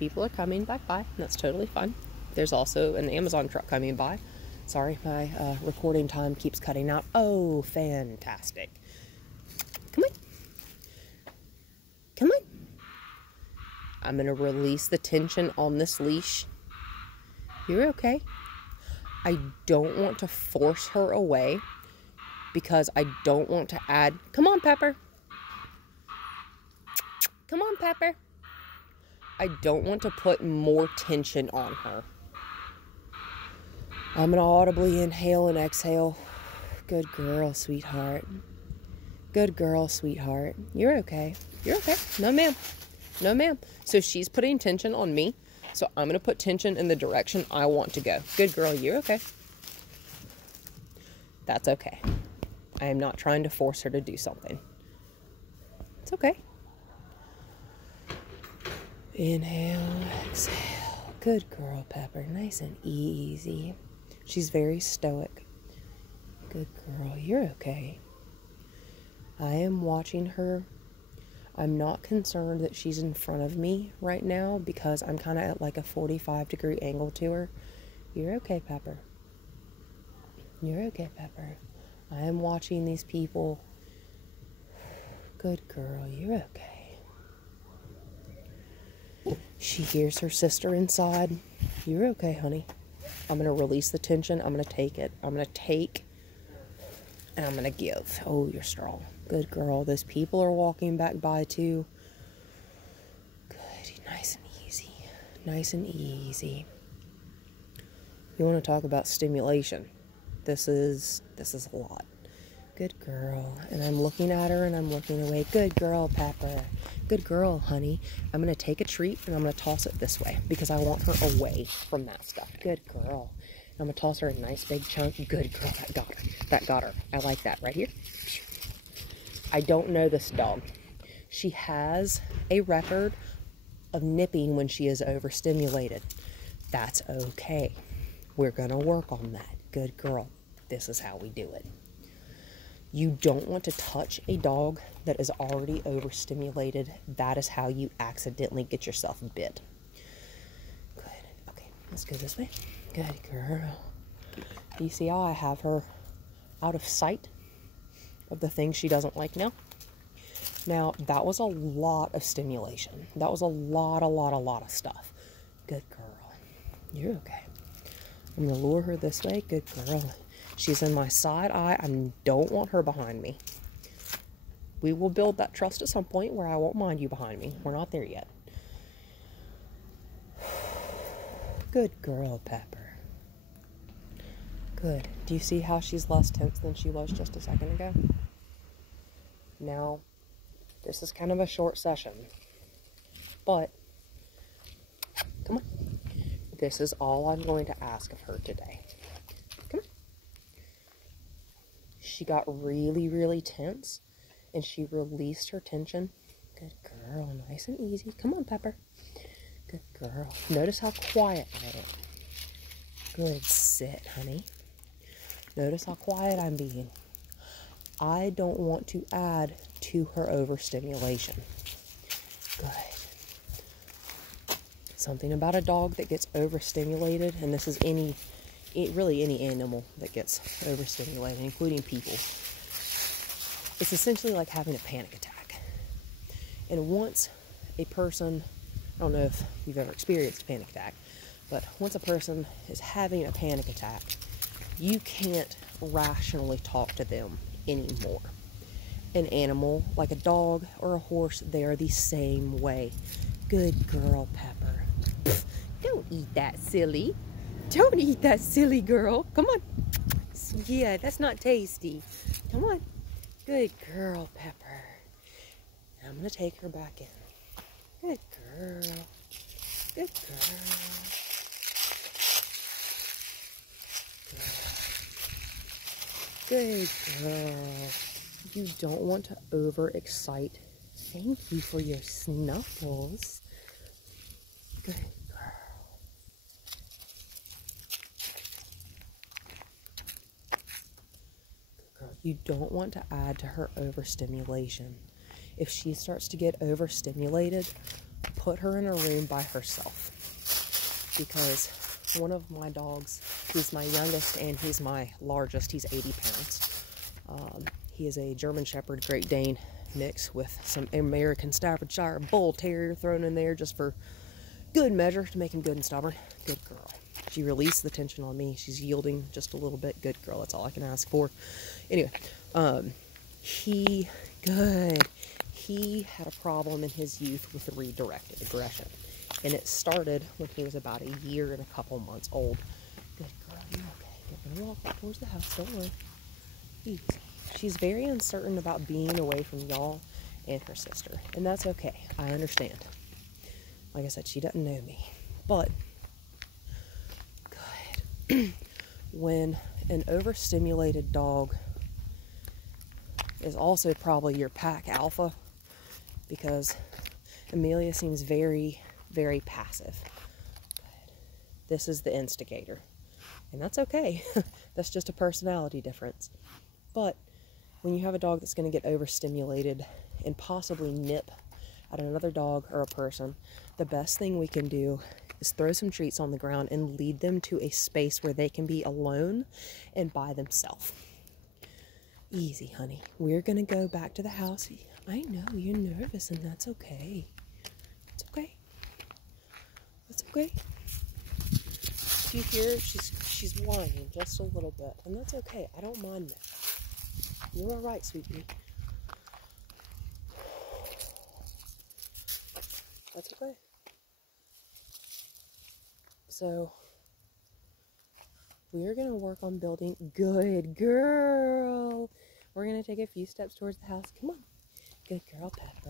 People are coming back by, and that's totally fine. There's also an Amazon truck coming by. Sorry, my recording time keeps cutting out. Oh, fantastic. Come on. Come on. I'm going to release the tension on this leash. You're okay. I don't want to force her away because I don't want to add... Come on, Pepper. Come on, Pepper. I don't want to put more tension on her. I'm going to audibly inhale and exhale. Good girl, sweetheart. Good girl, sweetheart. You're okay. You're okay. No, ma'am. No, ma'am. So she's putting tension on me. So I'm going to put tension in the direction I want to go. Good girl. You're okay. That's okay. I am not trying to force her to do something. It's okay. Inhale, exhale. Good girl, Pepper. Nice and easy. She's very stoic. Good girl. You're okay. I am watching her. I'm not concerned that she's in front of me right now because I'm kind of at like a 45-degree angle to her. You're okay, Pepper. You're okay, Pepper. I am watching these people. Good girl. You're okay. She hears her sister inside. You're okay, honey. I'm going to release the tension. I'm going to take it. I'm going to take and I'm going to give. Oh, you're strong. Good girl. Those people are walking back by too. Good. Nice and easy. Nice and easy. You want to talk about stimulation. This is a lot. Good girl. And I'm looking at her and I'm looking away. Good girl, Pepper. Good girl, honey. I'm going to take a treat and I'm going to toss it this way because I want her away from that stuff. Good girl. I'm going to toss her a nice big chunk. Good girl. That got her. That got her. I like that right here. I don't know this dog. She has a record of nipping when she is overstimulated. That's okay. We're going to work on that. Good girl. This is how we do it. You don't want to touch a dog that is already overstimulated. That is how you accidentally get yourself bit. Good. Okay, let's go this way. Good girl. You see how I have her out of sight of the things she doesn't like now? Now, that was a lot of stimulation. That was a lot of stuff. Good girl. You're okay. I'm going to lure her this way. Good girl. She's in my side eye. I don't want her behind me. We will build that trust at some point where I won't mind you behind me. We're not there yet. Good girl, Pepper. Good. Do you see how she's less tense than she was just a second ago? Now, this is kind of a short session, but come on. This is all I'm going to ask of her today. Come on. She got really tense, and she released her tension. Good girl. Nice and easy. Come on, Pepper. Good girl. Notice how quiet I am. Good. Sit, honey. Notice how quiet I'm being. I don't want to add to her overstimulation. Good. Something about a dog that gets overstimulated, and this is really any animal that gets overstimulated, including people. It's essentially like having a panic attack. And once a person, I don't know if you've ever experienced a panic attack, but once a person is having a panic attack, you can't rationally talk to them anymore. An animal, like a dog or a horse, they are the same way. Good girl, Pepper. Pfft, don't eat that, silly. Don't eat that, silly girl. Come on. Yeah, that's not tasty. Come on. Good girl, Pepper. I'm going to take her back in. Good girl. Good girl. Good girl. You don't want to overexcite. Thank you for your snuffles. Good girl. Good girl. You don't want to add to her overstimulation. If she starts to get overstimulated, put her in a room by herself, because one of my dogs, he's my youngest and he's my largest, he's 80 pounds. He is a German Shepherd Great Dane mix with some American Staffordshire Bull Terrier thrown in there just for good measure to make him good and stubborn. Good girl. She released the tension on me. She's yielding just a little bit. Good girl. That's all I can ask for. Anyway, he had a problem in his youth with redirected aggression. And it started when he was about a year and a couple months old. Good girl, you're okay. You're gonna walk back towards the house, don't worry. Easy. She's very uncertain about being away from y'all and her sister. And that's okay. I understand. Like I said, she doesn't know me. But, good. When an overstimulated dog is also probably your pack alpha, because Amelia seems very, very passive. This is the instigator. And that's okay. That's just a personality difference. But when you have a dog that's going to get overstimulated and possibly nip at another dog or a person, the best thing we can do is throw some treats on the ground and lead them to a space where they can be alone and by themselves. Easy, honey. We're going to go back to the house. I know you're nervous, and that's okay. It's okay. That's okay. You hear she's whining just a little bit, and that's okay. I don't mind that. You're all right, sweetie. That's okay. So, we're going to work on building. Good girl. We're going to take a few steps towards the house. Come on. Good girl, Pepper.